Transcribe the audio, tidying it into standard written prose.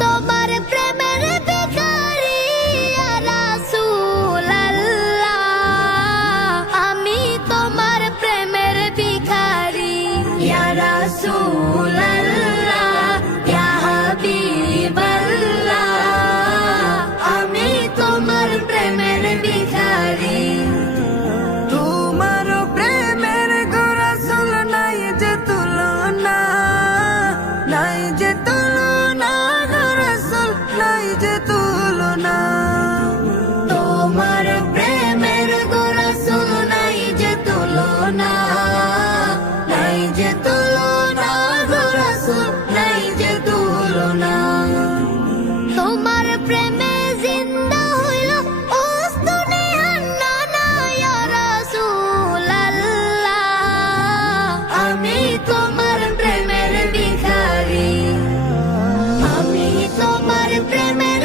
তোমার প্রেমের ভিখারি ইয়া রাসূলুল্লাহ, আমি তোমার প্রেমের ভিখারি ইয়া রাসূলুল্লাহ, ইয়া হাবিবাল্লাহ, আমি তোমার প্রেমের ভিখারি। তোমার প্রেমের গো রাসূল নাই যে তুলনা, নাই যে তুলনা গো রাসূল, নাই যে তুলনা। তোমার প্রেমের গো রাসূল নাই যে তুলনা, নাই যে তুলনা গো রাসূল, নাই যে তুলনা। তোমার প্রেমে জিন্দা হইল উস্তুনে হান্নানা ইয়া রাসূলুল্লাহ, আমি তোমার প্রেমের ভিখারি, আমি তোমার প্রেমের